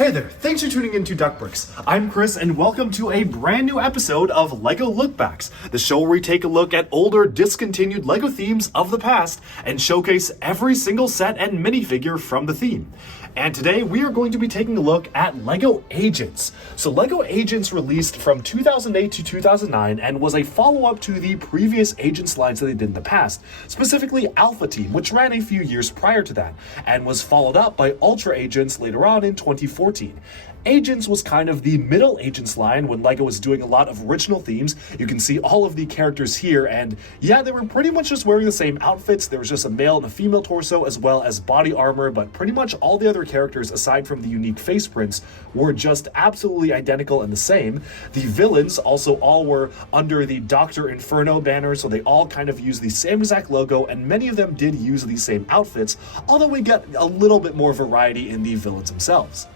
Hey there, thanks for tuning in to Duckbricks. I'm Chris and welcome to a brand new episode of LEGO Lookbacks, the show where we take a look at older, discontinued LEGO themes of the past and showcase every single set and minifigure from the theme. And today we are going to be taking a look at LEGO Agents. So LEGO Agents released from 2008 to 2009 and was a follow-up to the previous Agents lines that they did in the past, specifically Alpha Team, which ran a few years prior to that, and was followed up by Ultra Agents later on in 2014. Agents was kind of the middle Agents line when LEGO was doing a lot of original themes. You can see all of the characters here, and yeah, they were pretty much just wearing the same outfits. There was just a male and a female torso as well as body armor, but pretty much all the other characters aside from the unique face prints were just absolutely identical and the same. The villains also all were under the Dr. Inferno banner, so they all kind of use the same exact logo, and many of them did use the same outfits, although we get a little bit more variety in the villains themselves.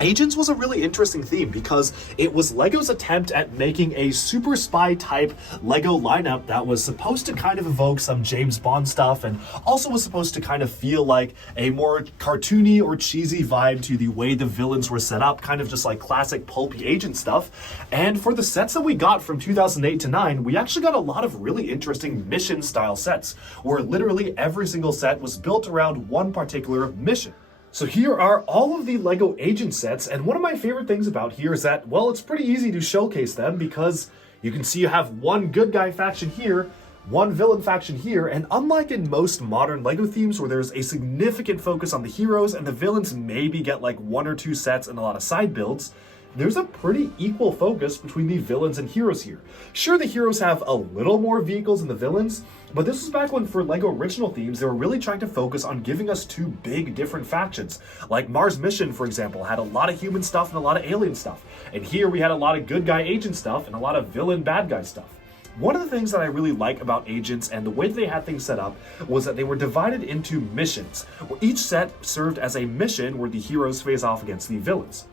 Agents was a really interesting theme because it was LEGO's attempt at making a super spy type LEGO lineup that was supposed to kind of evoke some James Bond stuff and also was supposed to kind of feel like a more cartoony or cheesy vibe to the way the villains were set up, kind of just like classic pulpy agent stuff. And for the sets that we got from 2008 to 9, we actually got a lot of really interesting mission style sets where literally every single set was built around one particular mission. So here are all of the LEGO Agent sets, and one of my favorite things about here is that, well, it's pretty easy to showcase them because you can see you have one good guy faction here, one villain faction here, and unlike in most modern LEGO themes where there's a significant focus on the heroes and the villains maybe get like one or two sets and a lot of side builds, there's a pretty equal focus between the villains and heroes here. Sure, the heroes have a little more vehicles than the villains, but this was back when for LEGO original themes, they were really trying to focus on giving us two big different factions. Like Mars Mission, for example, had a lot of human stuff and a lot of alien stuff. And here we had a lot of good guy agent stuff and a lot of villain bad guy stuff. One of the things that I really like about Agents and the way that they had things set up was that they were divided into missions, where each set served as a mission where the heroes face off against the villains.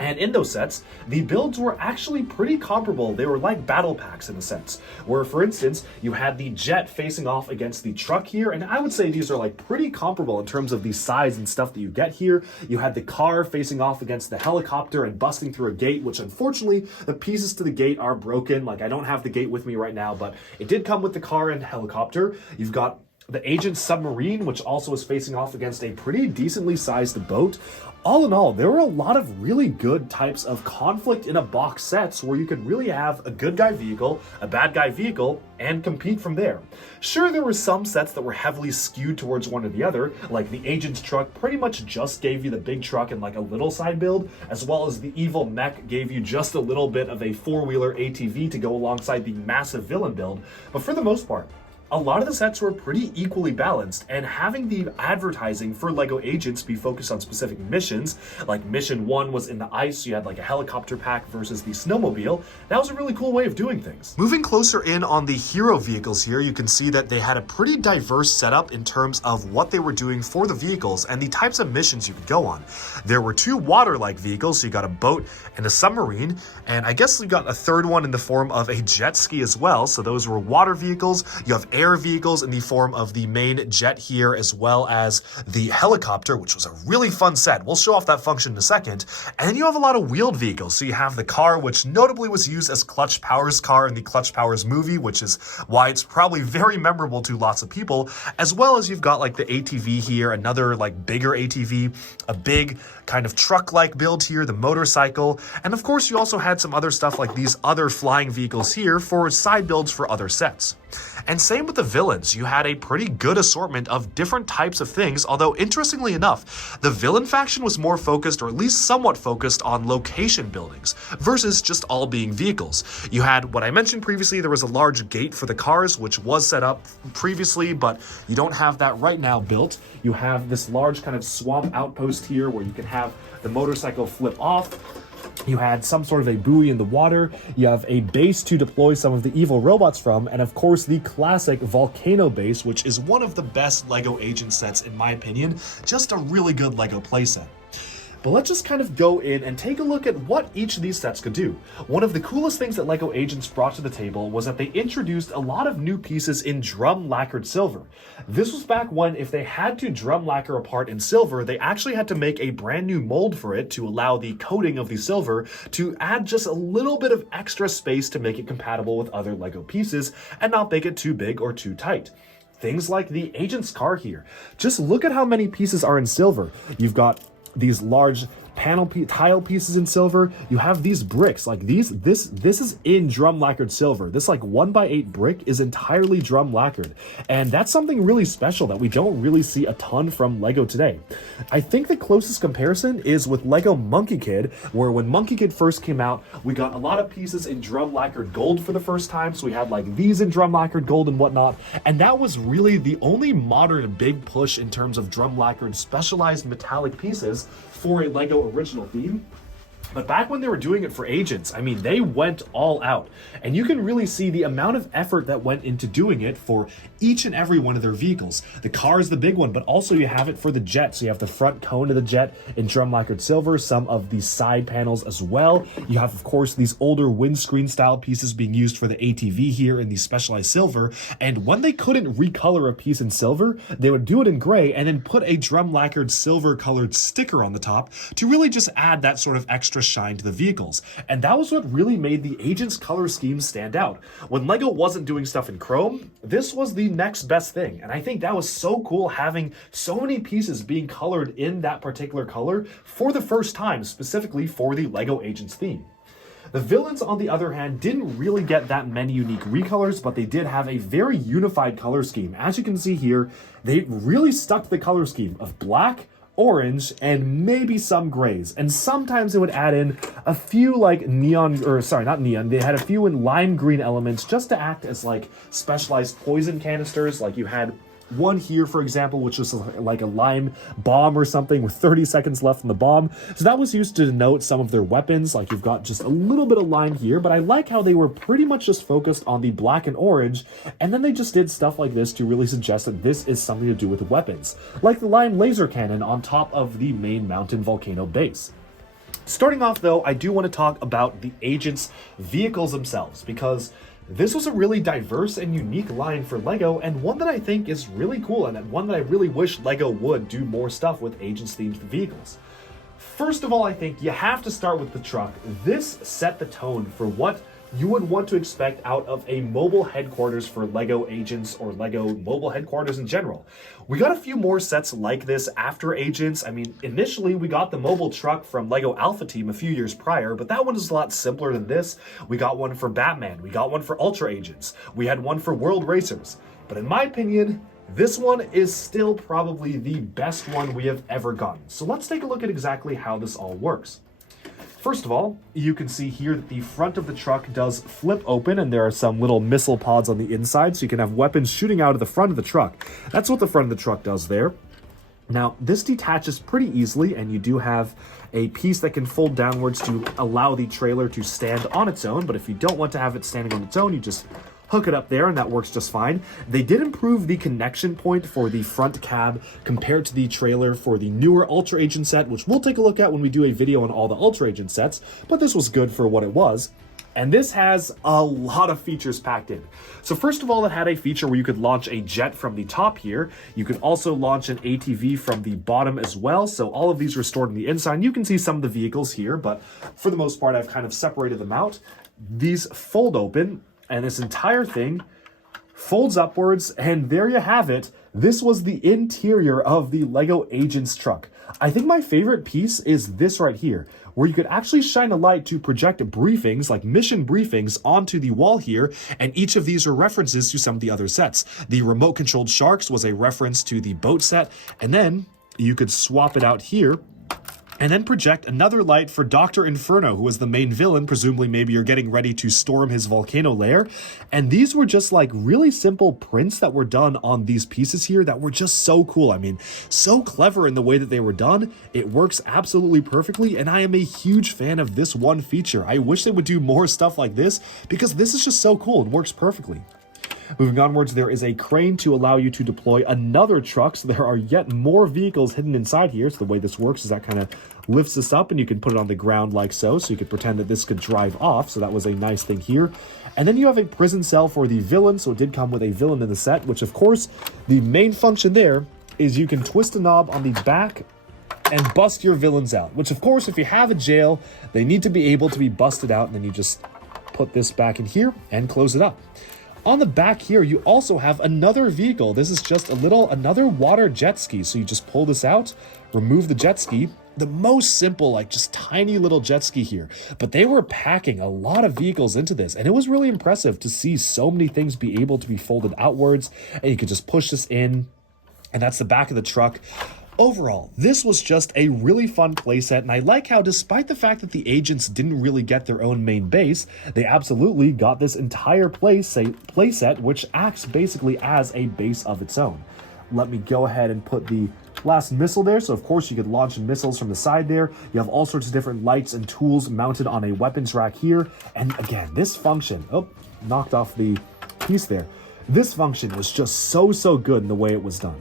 And in those sets, the builds were actually pretty comparable. They were like battle packs in a sense, where for instance, you had the jet facing off against the truck here, and I would say these are like pretty comparable in terms of the size and stuff that you get here. You had the car facing off against the helicopter and busting through a gate, which unfortunately, the pieces to the gate are broken. Like I don't have the gate with me right now, but it did come with the car and helicopter. You've got the Agent submarine, which also is facing off against a pretty decently sized boat. All in all, there were a lot of really good types of conflict in a box sets where you could really have a good guy vehicle, a bad guy vehicle, and compete from there. Sure, there were some sets that were heavily skewed towards one or the other, like the Agent's truck pretty much just gave you the big truck and like a little side build, as well as the evil mech gave you just a little bit of a four-wheeler ATV to go alongside the massive villain build. But for the most part, a lot of the sets were pretty equally balanced, and having the advertising for LEGO Agents be focused on specific missions, like mission 1 was in the ice, so you had like a helicopter pack versus the snowmobile, that was a really cool way of doing things. Moving closer in on the hero vehicles here, you can see that they had a pretty diverse setup in terms of what they were doing for the vehicles and the types of missions you could go on. There were two water-like vehicles, so you got a boat and a submarine, and I guess you got a third one in the form of a jet ski as well, so those were water vehicles. You have air vehicles in the form of the main jet here, as well as the helicopter, which was a really fun set. We'll show off that function in a second. And then you have a lot of wheeled vehicles. So you have the car, which notably was used as Clutch Powers' car in the Clutch Powers movie, which is why it's probably very memorable to lots of people, as well as you've got like the ATV here, another like bigger ATV, a big kind of truck-like build here, the motorcycle, and of course you also had some other stuff like these other flying vehicles here for side builds for other sets. And same with the villains. You had a pretty good assortment of different types of things, although interestingly enough, the villain faction was more focused, or at least somewhat focused, on location buildings versus just all being vehicles. You had what I mentioned previously, there was a large gate for the cars, which was set up previously, but you don't have that right now built. You have this large kind of swamp outpost here where you can have the motorcycle flip off. You had some sort of a buoy in the water, you have a base to deploy some of the evil robots from, and of course the classic volcano base, which is one of the best LEGO Agent sets in my opinion, just a really good LEGO playset. But let's just kind of go in and take a look at what each of these sets could do. One of the coolest things that LEGO Agents brought to the table was that they introduced a lot of new pieces in drum lacquered silver. This was back when if they had to drum lacquer a part in silver, they actually had to make a brand new mold for it to allow the coating of the silver to add just a little bit of extra space to make it compatible with other LEGO pieces and not make it too big or too tight. Things like the Agent's car here. Just look at how many pieces are in silver. You've got these large tile pieces in silver. You have these bricks, like this is in drum lacquered silver. This like 1x8 brick is entirely drum lacquered, and that's something really special that we don't really see a ton from LEGO today. I think the closest comparison is with LEGO Monkey Kid, where when Monkey Kid first came out, we got a lot of pieces in drum lacquered gold for the first time. So we had like these in drum lacquered gold and whatnot, and that was really the only modern big push in terms of drum lacquered specialized metallic pieces for a LEGO original theme. But back when they were doing it for Agents, I mean, they went all out. And you can really see the amount of effort that went into doing it for each and every one of their vehicles. The car is the big one, but also you have it for the jet. So you have the front cone of the jet in drum lacquered silver, some of the side panels as well. You have, of course, these older windscreen style pieces being used for the ATV here in the specialized silver. And when they couldn't recolor a piece in silver, they would do it in gray and then put a drum lacquered silver colored sticker on the top to really just add that sort of extra shine to the vehicles. And that was what really made the Agents color scheme stand out. When LEGO wasn't doing stuff in chrome, this was the next best thing. And I think that was so cool, having so many pieces being colored in that particular color for the first time, specifically for the LEGO Agents theme. The villains, on the other hand, didn't really get that many unique recolors, but they did have a very unified color scheme. As you can see here, they really stuck to the color scheme of black, orange, and maybe some grays. And sometimes they would add in a few like neon, or sorry, not neon, they had a few in lime green elements just to act as like specialized poison canisters. Like you had one here, for example, which was like a lime bomb or something with 30 seconds left in the bomb. So that was used to denote some of their weapons. Like you've got just a little bit of lime here, but I like how they were pretty much just focused on the black and orange. And then they just did stuff like this to really suggest that this is something to do with weapons, like the lime laser cannon on top of the main mountain volcano base. Starting off though, I do want to talk about the Agents vehicles themselves, because this was a really diverse and unique line for LEGO, and one that I think is really cool, and one that I really wish LEGO would do more stuff with Agents themed vehicles. First of all, I think you have to start with the truck. This set the tone for what you would want to expect out of a mobile headquarters for LEGO Agents or LEGO mobile headquarters in general. We got a few more sets like this after Agents. I mean, initially we got the mobile truck from LEGO Alpha Team a few years prior, but that one is a lot simpler than this. We got one for Batman, we got one for Ultra Agents, we had one for World Racers. But in my opinion, this one is still probably the best one we have ever gotten. So let's take a look at exactly how this all works. First of all, you can see here that the front of the truck does flip open, and there are some little missile pods on the inside, so you can have weapons shooting out of the front of the truck. That's what the front of the truck does there. Now, this detaches pretty easily, and you do have a piece that can fold downwards to allow the trailer to stand on its own, but if you don't want to have it standing on its own, you just hook it up there and that works just fine. They did improve the connection point for the front cab compared to the trailer for the newer Ultra Agent set, which we'll take a look at when we do a video on all the Ultra Agent sets, but this was good for what it was. And this has a lot of features packed in. So first of all, it had a feature where you could launch a jet from the top here. You could also launch an ATV from the bottom as well. So all of these are stored on the inside. And you can see some of the vehicles here, but for the most part, I've kind of separated them out. These fold open, and this entire thing folds upwards, and there you have it. This was the interior of the LEGO Agents truck. I think my favorite piece is this right here, where you could actually shine a light to project briefings, like mission briefings, onto the wall here, and each of these are references to some of the other sets. The remote-controlled sharks was a reference to the boat set, and then you could swap it out here, and then project another light for Dr. Inferno, who is the main villain. Presumably, maybe you're getting ready to storm his volcano lair. And these were just like really simple prints that were done on these pieces here that were just so cool. I mean, so clever in the way that they were done. It works absolutely perfectly, and I am a huge fan of this one feature. I wish they would do more stuff like this because this is just so cool and works perfectly. Moving onwards, there is a crane to allow you to deploy another truck. So there are yet more vehicles hidden inside here. So the way this works is that kind of lifts this up and you can put it on the ground like so. So you could pretend that this could drive off. So that was a nice thing here. And then you have a prison cell for the villain. So it did come with a villain in the set, which of course, the main function there is you can twist a knob on the back and bust your villains out, which of course, if you have a jail, they need to be able to be busted out. And then you just put this back in here and close it up. On the back here, you also have another vehicle. This is just another water jet ski. So you just pull this out, remove the jet ski. The most simple, like just tiny little jet ski here. But they were packing a lot of vehicles into this. And it was really impressive to see so many things be able to be folded outwards. And you could just push this in. And that's the back of the truck. Overall, this was just a really fun playset, and I like how despite the fact that the agents didn't really get their own main base, they absolutely got this entire playset, which acts basically as a base of its own. Let me go ahead and put the last missile there, so of course you could launch missiles from the side there. You have all sorts of different lights and tools mounted on a weapons rack here, and again, this function, knocked off the piece there. This function was just so good in the way it was done.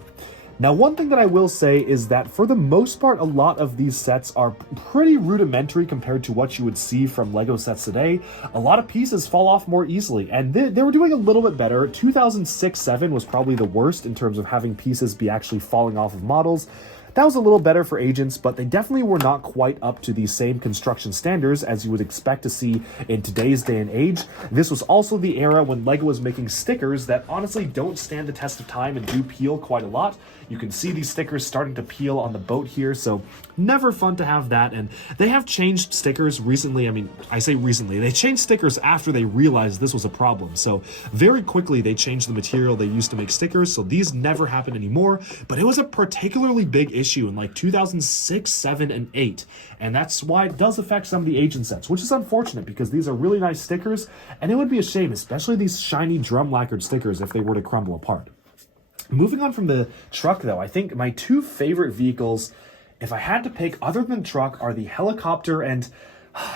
Now, one thing that I will say is that for the most part, a lot of these sets are pretty rudimentary compared to what you would see from LEGO sets today. A lot of pieces fall off more easily, and they were doing a little bit better. 2006-07 was probably the worst in terms of having pieces be actually falling off of models. That was a little better for agents, but they definitely were not quite up to the same construction standards as you would expect to see in today's day and age. This was also the era when LEGO was making stickers that honestly don't stand the test of time and do peel quite a lot. You can see these stickers starting to peel on the boat here, so never fun to have that. And they have changed stickers recently. I mean, I say recently, they changed stickers after they realized this was a problem. So very quickly, they changed the material they used to make stickers, so these never happen anymore. But it was a particularly big issue in like 2006, 7, and 8. And that's why it does affect some of the agent sets, which is unfortunate because these are really nice stickers. And it would be a shame, especially these shiny drum lacquered stickers, if they were to crumble apart. Moving on from the truck, though, I think my two favorite vehicles, if I had to pick other than truck, are the helicopter and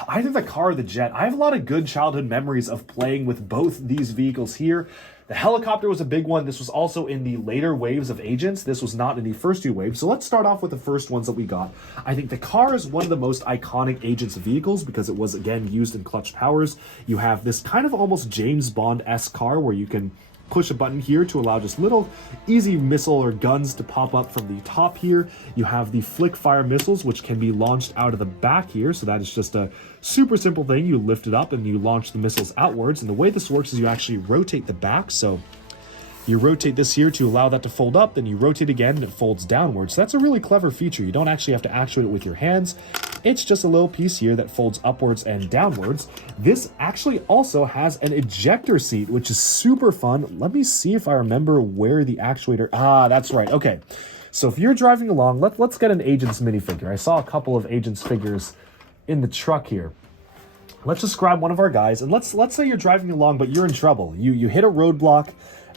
either the car or the jet. I have a lot of good childhood memories of playing with both these vehicles here. The helicopter was a big one. This was also in the later waves of agents. This was not in the first two waves. So let's start off with the first ones that we got. I think the car is one of the most iconic agents vehicles because it was, again, used in clutch powers. You have this kind of almost James Bond-esque car where you can push a button here to allow just little easy missile or guns to pop up from the top here. You have the flick fire missiles, which can be launched out of the back here. So that is just a super simple thing. You lift it up and you launch the missiles outwards. And the way this works is you actually rotate the back. So you rotate this here to allow that to fold up, then you rotate again and it folds downwards. So that's a really clever feature. You don't actually have to actuate it with your hands. It's just a little piece here that folds upwards and downwards. This actually also has an ejector seat, which is super fun. Let me see if I remember where the actuator... that's right. Okay. So if you're driving along, let's get an Agents minifigure. I saw a couple of Agents figures in the truck here. Let's just grab one of our guys, and let's say you're driving along, but you're in trouble. You hit a roadblock,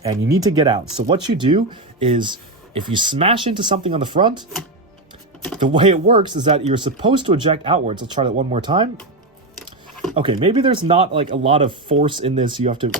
and you need to get out. So what you do is, if you smash into something on the front, the way it works is that you're supposed to eject outwards. Let's try that one more time. Okay, maybe there's not like a lot of force in this. You have to,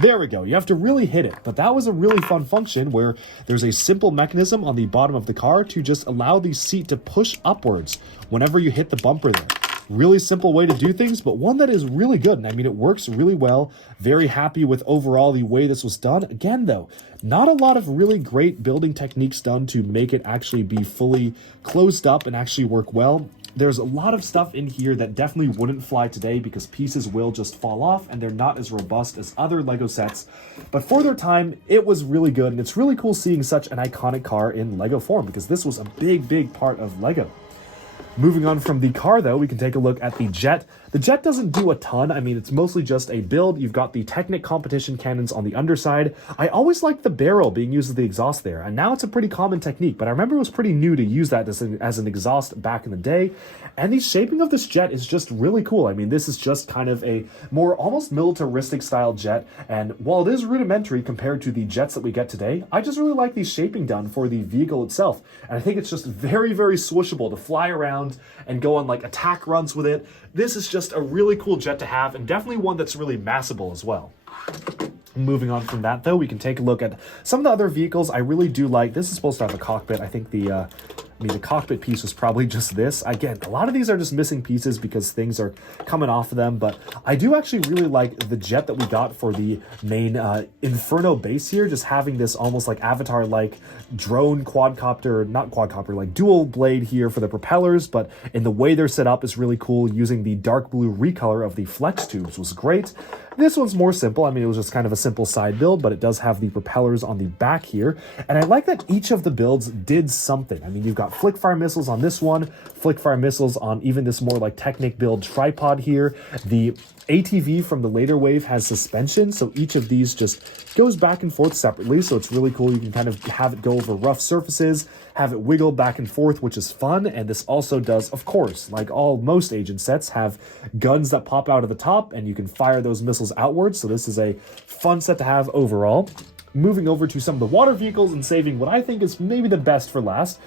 there we go. You have to really hit it. But that was a really fun function where there's a simple mechanism on the bottom of the car to just allow the seat to push upwards whenever you hit the bumper there. Really simple way to do things, but one that is really good. And I mean, it works really well. Very happy with overall the way this was done. Again, though, not a lot of really great building techniques done to make it actually be fully closed up and actually work well. There's a lot of stuff in here that definitely wouldn't fly today because pieces will just fall off and they're not as robust as other LEGO sets. But for their time, it was really good. And it's really cool seeing such an iconic car in LEGO form because this was a big part of LEGO. Moving on from the car, though, we can take a look at the jet. The jet doesn't do a ton. I mean, it's mostly just a build. You've got the Technic competition cannons on the underside. I always liked the barrel being used as the exhaust there, and now it's a pretty common technique, but I remember it was pretty new to use that as an exhaust back in the day. And the shaping of this jet is just really cool. I mean, this is just kind of a more almost militaristic style jet, and while it is rudimentary compared to the jets that we get today, I just really like the shaping done for the vehicle itself. And I think it's just very swooshable to fly around and go on like attack runs with it. This is just a really cool jet to have and definitely one that's really massable as well. Moving on from that, though, we can take a look at some of the other vehicles. I really do like, this is supposed to have a cockpit. I think the cockpit piece was probably just this. Again, a lot of these are just missing pieces because things are coming off of them, but I do actually really like the jet that we got for the main Inferno base here, just having this almost like Avatar-like drone quadcopter, not quadcopter, like dual blade here for the propellers, but in the way they're set up is really cool. Using the dark blue recolor of the flex tubes was great. This one's more simple. I mean, it was just kind of a simple side build, but it does have the propellers on the back here. And I like that each of the builds did something. I mean, you've got flick-fire missiles on this one, flick-fire missiles on even this more like Technic build tripod here. The ATV from the later wave has suspension, so each of these just goes back and forth separately, so it's really cool. You can kind of have it go over rough surfaces, have it wiggle back and forth, which is fun. And this also does, of course, like most agent sets, have guns that pop out of the top, and you can fire those missiles outwards, so this is a fun set to have overall. Moving over to some of the water vehicles and saving what I think is maybe the best for last,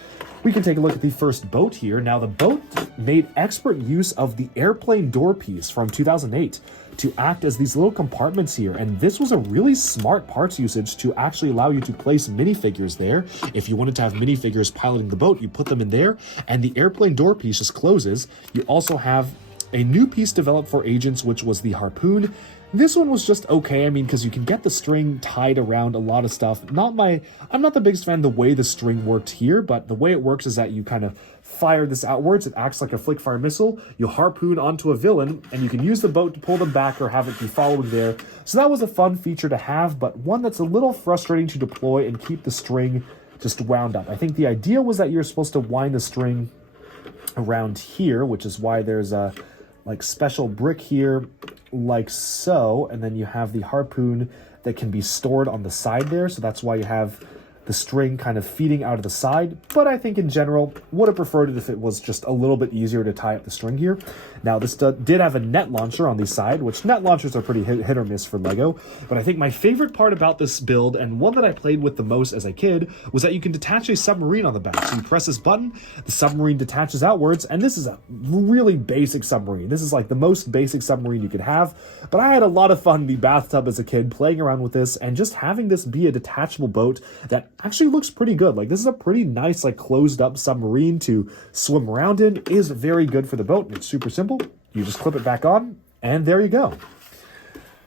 we can take a look at the first boat here. Now, the boat made expert use of the airplane door piece from 2008 to act as these little compartments here, and this was a really smart parts usage to actually allow you to place minifigures there. If you wanted to have minifigures piloting the boat, you put them in there, and the airplane door piece just closes. You also have a new piece developed for agents, which was the harpoon. This one was just okay, I mean, because you can get the string tied around a lot of stuff. I'm not the biggest fan of the way the string worked here, but the way it works is that you kind of fire this outwards. It acts like a flick fire missile. You harpoon onto a villain, and you can use the boat to pull them back or have it be following there. So that was a fun feature to have, but one that's a little frustrating to deploy and keep the string just wound up. I think the idea was that you're supposed to wind the string around here, which is why there's a like special brick here, like so, and then you have the harpoon that can be stored on the side there, so that's why you have the string kind of feeding out of the side. But I think in general, would have preferred it if it was just a little bit easier to tie up the string here. Now, this did have a net launcher on the side, which net launchers are pretty hit or miss for LEGO. But I think my favorite part about this build, and one that I played with the most as a kid, was that you can detach a submarine on the back. So you press this button, the submarine detaches outwards, and this is a really basic submarine. This is like the most basic submarine you could have. But I had a lot of fun in the bathtub as a kid playing around with this, and just having this be a detachable boat that actually looks pretty good. Like, this is a pretty nice, like, closed up submarine to swim around in. Is very good for the boat. It's super simple. You just clip it back on, and there you go.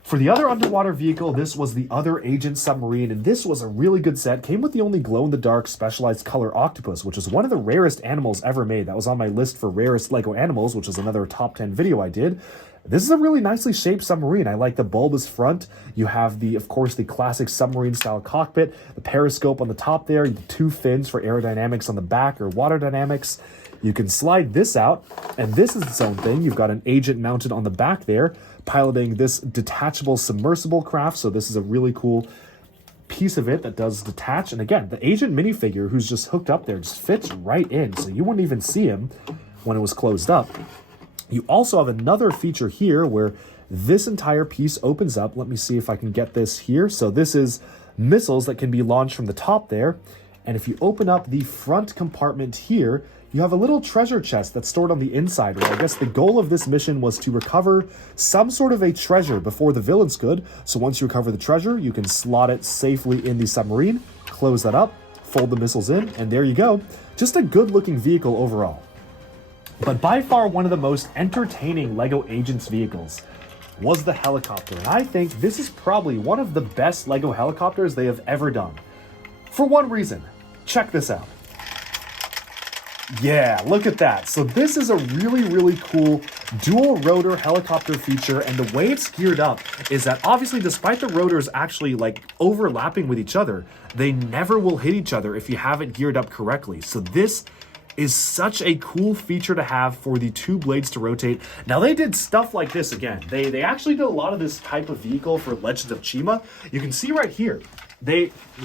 For the other underwater vehicle, this was the Other Agent submarine, and this was a really good set. Came with the only glow-in-the-dark specialized color octopus, which is one of the rarest animals ever made. That was on my list for rarest LEGO animals, which is another top 10 video I did. This is a really nicely shaped submarine. I like the bulbous front. You have of course, the classic submarine style cockpit, the periscope on the top there, the two fins for aerodynamics on the back or water dynamics. You can slide this out, and this is its own thing. You've got an agent mounted on the back there, piloting this detachable submersible craft. So this is a really cool piece of it that does detach. And again, the agent minifigure who's just hooked up there just fits right in, so you wouldn't even see him when it was closed up. You also have another feature here where this entire piece opens up. Let me see if I can get this here. So this is missiles that can be launched from the top there. And if you open up the front compartment here, you have a little treasure chest that's stored on the inside, where I guess the goal of this mission was to recover some sort of a treasure before the villains could. So once you recover the treasure, you can slot it safely in the submarine, close that up, fold the missiles in, and there you go. Just a good looking vehicle overall. But by far one of the most entertaining LEGO Agents vehicles was the helicopter. And I think this is probably one of the best LEGO helicopters they have ever done. For one reason. Check this out. Yeah, look at that. So this is a really, really cool dual rotor helicopter feature, and the way it's geared up is that obviously despite the rotors actually like overlapping with each other, they never will hit each other if you have it geared up correctly. So this is such a cool feature to have for the two blades to rotate. Now, they did stuff like this again. They actually did a lot of this type of vehicle for Legends of Chima. You can see right here,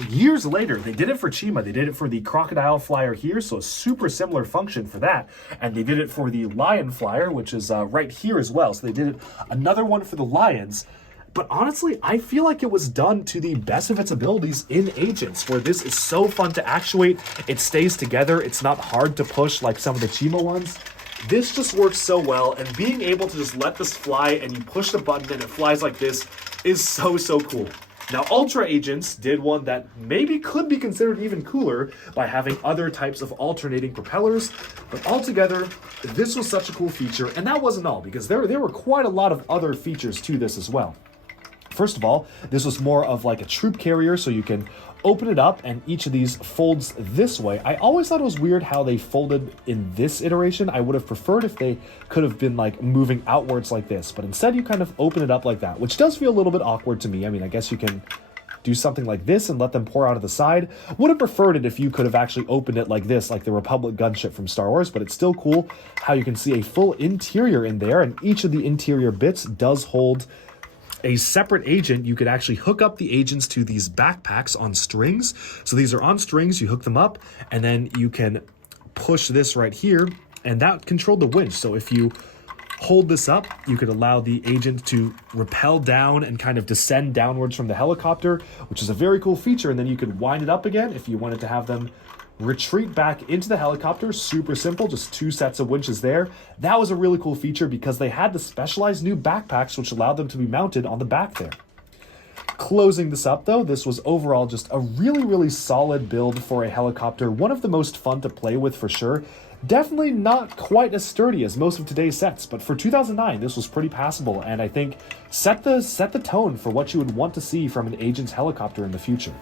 years later, they did it for Chima. They did it for the Crocodile Flyer here, so a super similar function for that. And they did it for the Lion Flyer, which is right here as well. So they did another one for the Lions. But honestly, I feel like it was done to the best of its abilities in Agents, where this is so fun to actuate. It stays together. It's not hard to push like some of the Chima ones. This just works so well, and being able to just let this fly and you push the button and it flies like this is so, so cool. Now, Ultra Agents did one that maybe could be considered even cooler by having other types of alternating propellers, but altogether, this was such a cool feature, and that wasn't all, because there were quite a lot of other features to this as well. First of all, this was more of like a troop carrier, so you can open it up and each of these folds this way. I always thought it was weird how they folded in this iteration. I would have preferred if they could have been like moving outwards like this, but instead you kind of open it up like that, which does feel a little bit awkward to me. I mean, I guess you can do something like this and let them pour out of the side. Would have preferred it if you could have actually opened it like this, like the Republic gunship from Star Wars, but it's still cool how you can see a full interior in there, and each of the interior bits does hold a separate agent. You could actually hook up the agents to these backpacks on strings. So these are on strings, you hook them up, and then you can push this right here, and that controlled the winch. So if you hold this up, you could allow the agent to rappel down and kind of descend downwards from the helicopter, which is a very cool feature. And then you could wind it up again if you wanted to have them retreat back into the helicopter. Super simple, just 2 sets of winches there. That was a really cool feature because they had the specialized new backpacks which allowed them to be mounted on the back there. Closing this up though, this was overall just a really solid build for a helicopter. One of the most fun to play with for sure. Definitely not quite as sturdy as most of today's sets, but for 2009 this was pretty passable, and I think set the tone for what you would want to see from an Agents helicopter in the future.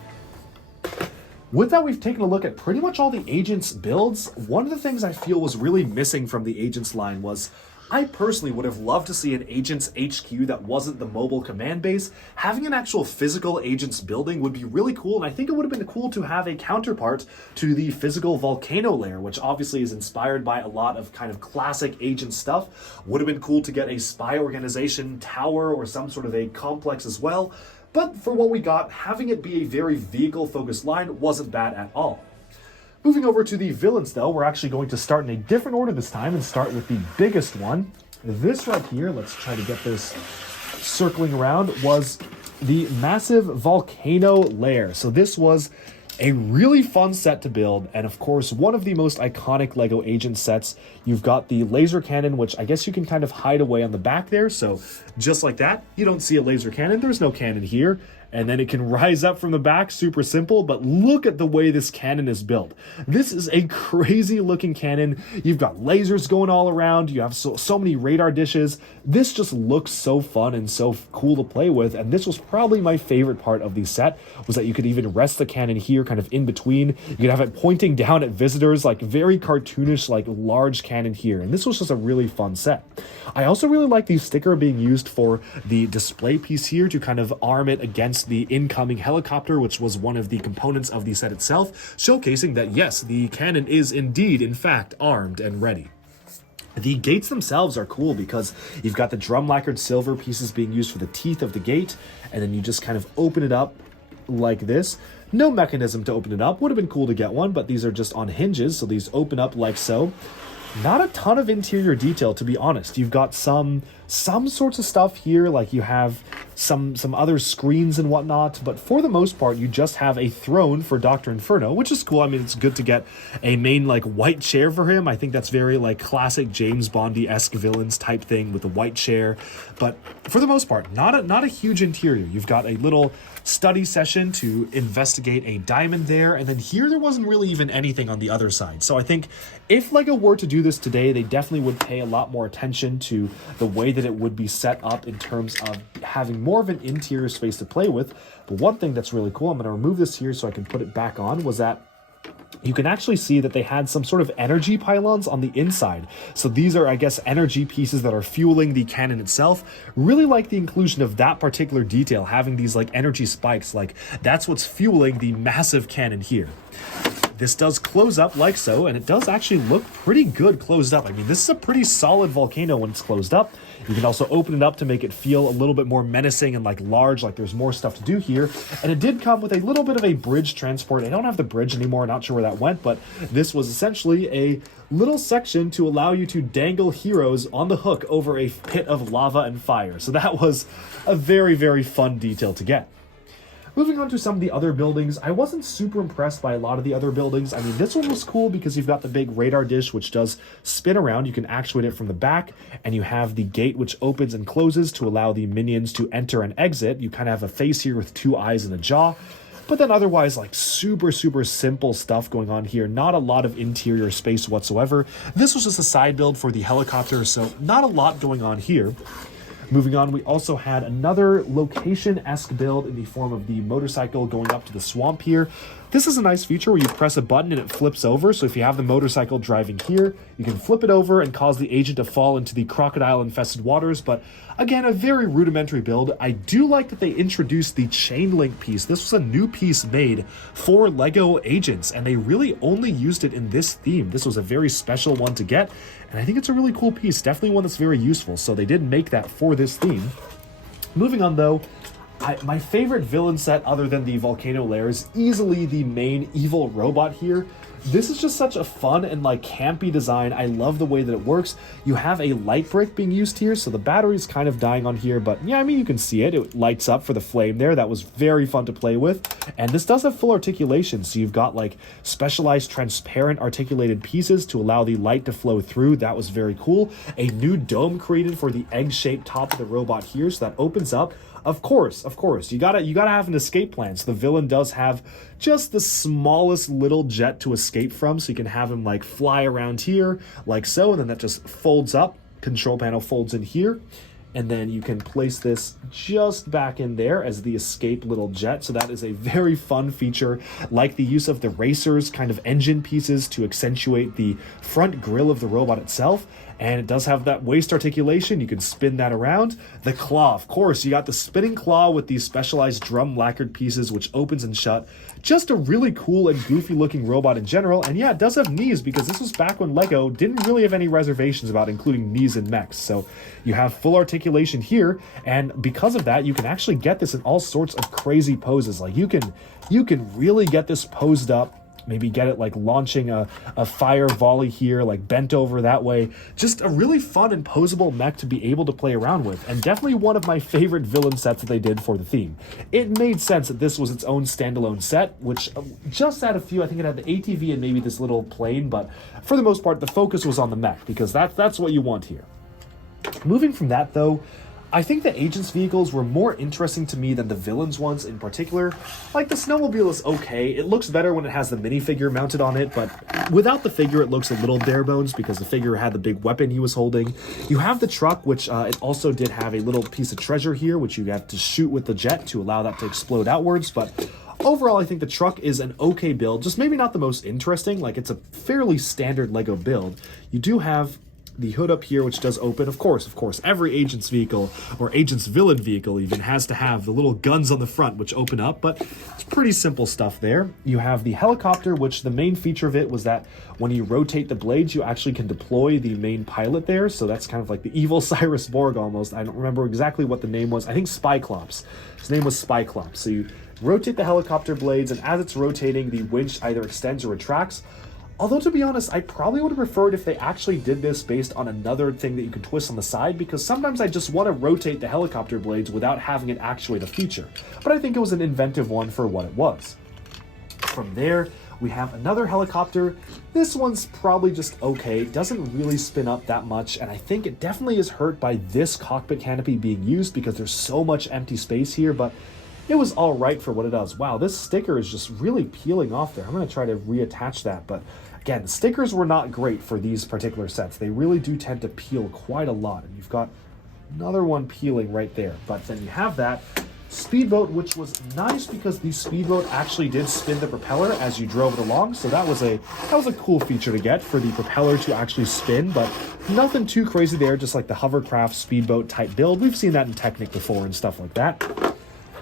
With that, we've taken a look at pretty much all the Agents builds. One of the things I feel was really missing from the Agents line was, I personally would have loved to see an Agents HQ that wasn't the mobile command base. Having an actual physical Agents building would be really cool, and I think it would have been cool to have a counterpart to the physical volcano lair, which obviously is inspired by a lot of kind of classic Agent stuff. Would have been cool to get a spy organization tower or some sort of a complex as well. But for what we got, having it be a very vehicle-focused line wasn't bad at all. Moving over to the villains though, we're actually going to start in a different order this time and start with the biggest one. This right here, let's try to get this circling around, was the massive volcano lair. So this was a really fun set to build, and of course one of the most iconic LEGO Agent sets. You've got the laser cannon, which I guess you can kind of hide away on the back there, so just like that, you don't see a laser cannon, there's no cannon here. And then it can rise up from the back, super simple, but look at the way this cannon is built. This is a crazy looking cannon. You've got lasers going all around, you have so many radar dishes. This just looks so fun and so cool to play with, and this was probably my favorite part of the set, was that you could even rest the cannon here, kind of in between. You could have it pointing down at visitors, like very cartoonish, like large cannon here, and this was just a really fun set. I also really like the sticker being used for the display piece here to kind of arm it against the incoming helicopter, which was one of the components of the set itself, showcasing that yes, the cannon is indeed, in fact, armed and ready. The gates themselves are cool because you've got the drum lacquered silver pieces being used for the teeth of the gate, and then you just kind of open it up like this. No mechanism to open it up. Would have been cool to get one, but these are just on hinges, so these open up like so. Not a ton of interior detail, to be honest. You've got some sorts of stuff here, like you have some other screens and whatnot, but for the most part, you just have a throne for Dr. Inferno, which is cool. I mean, it's good to get a main, like, white chair for him. I think that's very, like, classic James Bondy-esque villains type thing with the white chair, but for the most part, not a huge interior. You've got a little study session to investigate a diamond there, and then here there wasn't really even anything on the other side. So I think if LEGO were to do this today, they definitely would pay a lot more attention to the way that it would be set up in terms of having more of an interior space to play with. But one thing that's really cool, I'm going to remove this here so I can put it back on, was that you can actually see that they had some sort of energy pylons on the inside. So these are, I guess, energy pieces that are fueling the cannon itself. Really like the inclusion of that particular detail, having these like energy spikes, like that's what's fueling the massive cannon here. This does close up like so, and it does actually look pretty good closed up. I mean, this is a pretty solid volcano when it's closed up. You can also open it up to make it feel a little bit more menacing and like large, like there's more stuff to do here. And it did come with a little bit of a bridge transport. I don't have the bridge anymore, not sure where that went, but this was essentially a little section to allow you to dangle heroes on the hook over a pit of lava and fire. So that was a very, very fun detail to get. Moving on to some of the other buildings, I wasn't super impressed by a lot of the other buildings. I mean, this one was cool because you've got the big radar dish, which does spin around. You can actuate it from the back, and you have the gate, which opens and closes to allow the minions to enter and exit. You kind of have a face here with 2 eyes and a jaw. But then otherwise, like super simple stuff going on here. Not a lot of interior space whatsoever. This was just a side build for the helicopter, so not a lot going on here. Moving on, we also had another location-esque build in the form of the motorcycle going up to the swamp here. This is a nice feature where you press a button and it flips over. So if you have the motorcycle driving here, you can flip it over and cause the agent to fall into the crocodile-infested waters. But again, a very rudimentary build. I do like that they introduced the chain link piece. This was a new piece made for LEGO agents, and they really only used it in this theme. This was a very special one to get, and I think it's a really cool piece. Definitely one that's very useful. So they did make that for this theme. Moving on though, my favorite villain set other than the volcano lair is easily the main evil robot here. This is just such a fun and like campy design. I love the way that it works. You have a light brick being used here, so the battery's kind of dying on here, but yeah, I mean, you can see it. It lights up for the flame there. That was very fun to play with. And this does have full articulation, so you've got like specialized transparent articulated pieces to allow the light to flow through. That was very cool. A new dome created for the egg-shaped top of the robot here, so that opens up. Of course, you gotta have an escape plan. So the villain does have just the smallest little jet to escape from, so you can have him like fly around here like so, and then that just folds up. Control panel folds in here, and then you can place this just back in there as the escape little jet. So that is a very fun feature, like the use of the racers kind of engine pieces to accentuate the front grille of the robot itself. And it does have that waist articulation. You can spin that around. The claw, of course, you got the spinning claw with these specialized drum lacquered pieces, which opens and shut. Just a really cool and goofy looking robot in general. And yeah, it does have knees, because this was back when LEGO didn't really have any reservations about including knees in mechs. So you have full articulation here. And because of that, you can actually get this in all sorts of crazy poses. Like you can really get this posed up. Maybe get it like launching a fire volley here, like bent over that way. Just a really fun and posable mech to be able to play around with, and definitely one of my favorite villain sets that they did for the theme. It made sense that this was its own standalone set, which just had a few. I think it had the ATV and maybe this little plane, but for the most part, the focus was on the mech, because that's what you want here. Moving from that though, I think the agents' vehicles were more interesting to me than the villains' ones in particular. Like, the snowmobile is okay. It looks better when it has the minifigure mounted on it, but without the figure, it looks a little bare bones because the figure had the big weapon he was holding. You have the truck, which it also did have a little piece of treasure here, which you have to shoot with the jet to allow that to explode outwards, but overall, I think the truck is an okay build, just maybe not the most interesting. Like, it's a fairly standard LEGO build. You do have the hood up here, which does open. Of course, every agent's vehicle, or agent's villain vehicle even, has to have the little guns on the front, which open up, but it's pretty simple stuff there. You have the helicopter, which the main feature of it was that when you rotate the blades, you actually can deploy the main pilot there, so that's kind of like the evil Cyrus Borg almost. I don't remember exactly what the name was. I think Spyclops. His name was Spyclops. So you rotate the helicopter blades, and as it's rotating, the winch either extends or retracts. Although, to be honest, I probably would have preferred if they actually did this based on another thing that you could twist on the side, because sometimes I just want to rotate the helicopter blades without having it actuate a feature. But I think it was an inventive one for what it was. From there, we have another helicopter. This one's probably just okay. It doesn't really spin up that much, and I think it definitely is hurt by this cockpit canopy being used because there's so much empty space here, but it was all right for what it does. Wow, this sticker is just really peeling off there. I'm going to try to reattach that, but again, the stickers were not great for these particular sets. They really do tend to peel quite a lot, and you've got another one peeling right there. But then you have that speedboat, which was nice because the speedboat actually did spin the propeller as you drove it along, so that was a cool feature to get, for the propeller to actually spin, but nothing too crazy there, just like the hovercraft speedboat type build. We've seen that in Technic before and stuff like that.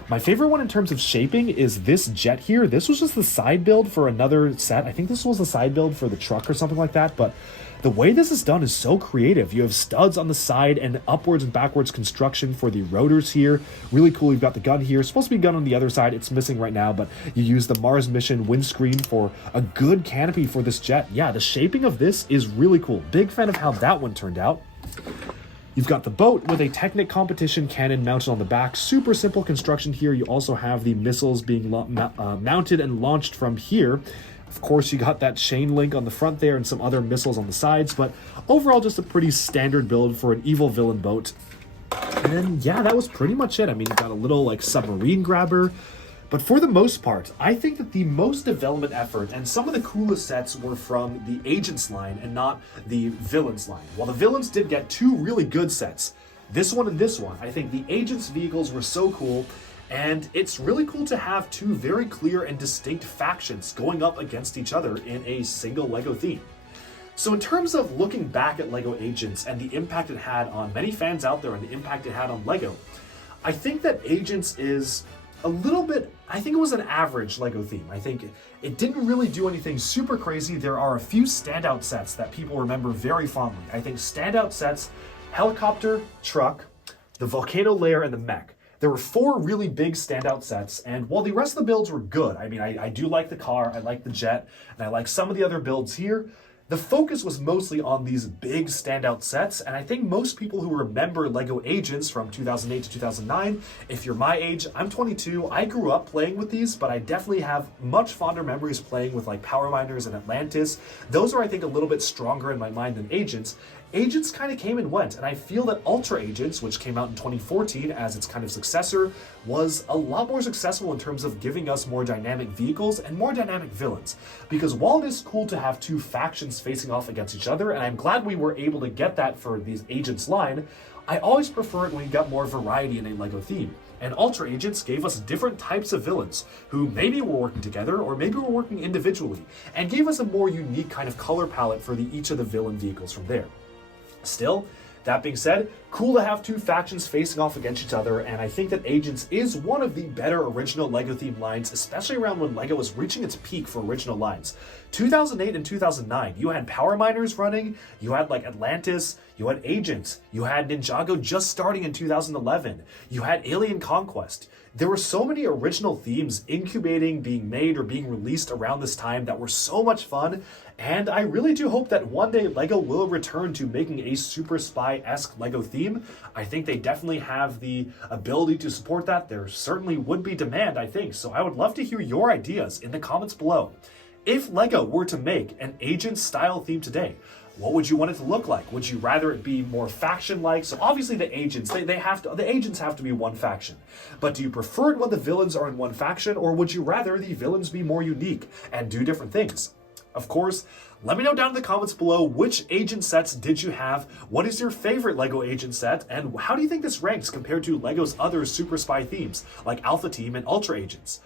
My favorite one in terms of shaping is this jet here. This was just the side build for another set. I think this was the side build for the truck or something like that, but the way this is done is so creative. You have studs on the side and upwards and backwards construction for the rotors here. Really cool. You've got the gun here. It's supposed to be a gun on the other side. It's missing right now, but you use the Mars mission windscreen for a good canopy for this jet. Yeah, the shaping of this is really cool. Big fan of how that one turned out. You've got the boat with a Technic competition cannon mounted on the back. Super simple construction here. You also have the missiles being mounted and launched from here. Of course, you got that chain link on the front there and some other missiles on the sides, but overall just a pretty standard build for an evil villain boat. And yeah, that was pretty much it. I mean, you got a little like submarine grabber. But for the most part, I think that the most development effort and some of the coolest sets were from the Agents line and not the Villains line. While the Villains did get two really good sets, this one and this one, I think the Agents vehicles were so cool, and it's really cool to have two very clear and distinct factions going up against each other in a single LEGO theme. So in terms of looking back at LEGO Agents and the impact it had on many fans out there and the impact it had on LEGO, I think that Agents is a little bit, I think it was an average LEGO theme. I think it didn't really do anything super crazy. There are a few standout sets that people remember very fondly. I think standout sets, helicopter, truck, the volcano layer, and the mech. There were four really big standout sets, and while the rest of the builds were good, I mean, I do like the car, I like the jet, and I like some of the other builds here, the focus was mostly on these big standout sets, and I think most people who remember LEGO Agents from 2008 to 2009, if you're my age, I'm 22, I grew up playing with these, but I definitely have much fonder memories playing with like Power Miners and Atlantis. Those are, I think, a little bit stronger in my mind than Agents. Agents kind of came and went, and I feel that Ultra Agents, which came out in 2014 as its kind of successor, was a lot more successful in terms of giving us more dynamic vehicles and more dynamic villains. Because while it is cool to have two factions facing off against each other, and I'm glad we were able to get that for these Agents line, I always prefer it when you got more variety in a LEGO theme. And Ultra Agents gave us different types of villains who maybe were working together or maybe were working individually, and gave us a more unique kind of color palette for each of the villain vehicles from there. Still, that being said, cool to have two factions facing off against each other, and I think that Agents is one of the better original LEGO themed lines, especially around when LEGO was reaching its peak for original lines. 2008 and 2009, you had Power Miners running, you had like Atlantis, you had Agents, you had Ninjago just starting in 2011, you had Alien Conquest. There were so many original themes incubating, being made, or being released around this time that were so much fun, and I really do hope that one day LEGO will return to making a Super Spy-esque LEGO theme. I think they definitely have the ability to support that. There certainly would be demand, I think, so I would love to hear your ideas in the comments below. If LEGO were to make an Agent-style theme today, what would you want it to look like? Would you rather it be more faction-like? So obviously the Agents, the Agents have to be one faction. But do you prefer it when the villains are in one faction, or would you rather the villains be more unique and do different things? Of course, let me know down in the comments below which Agent sets did you have, what is your favorite LEGO Agent set, and how do you think this ranks compared to LEGO's other Super Spy themes, like Alpha Team and Ultra Agents?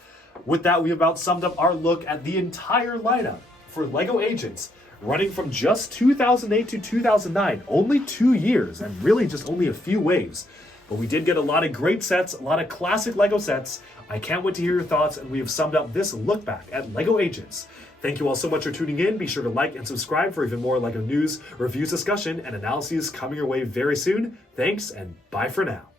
With that, we've about summed up our look at the entire lineup for LEGO Agents, running from just 2008 to 2009, only 2 years, and really just only a few waves. But we did get a lot of great sets, a lot of classic LEGO sets. I can't wait to hear your thoughts, and we have summed up this look back at LEGO Agents. Thank you all so much for tuning in. Be sure to like and subscribe for even more LEGO news, reviews, discussion, and analyses coming your way very soon. Thanks, and bye for now.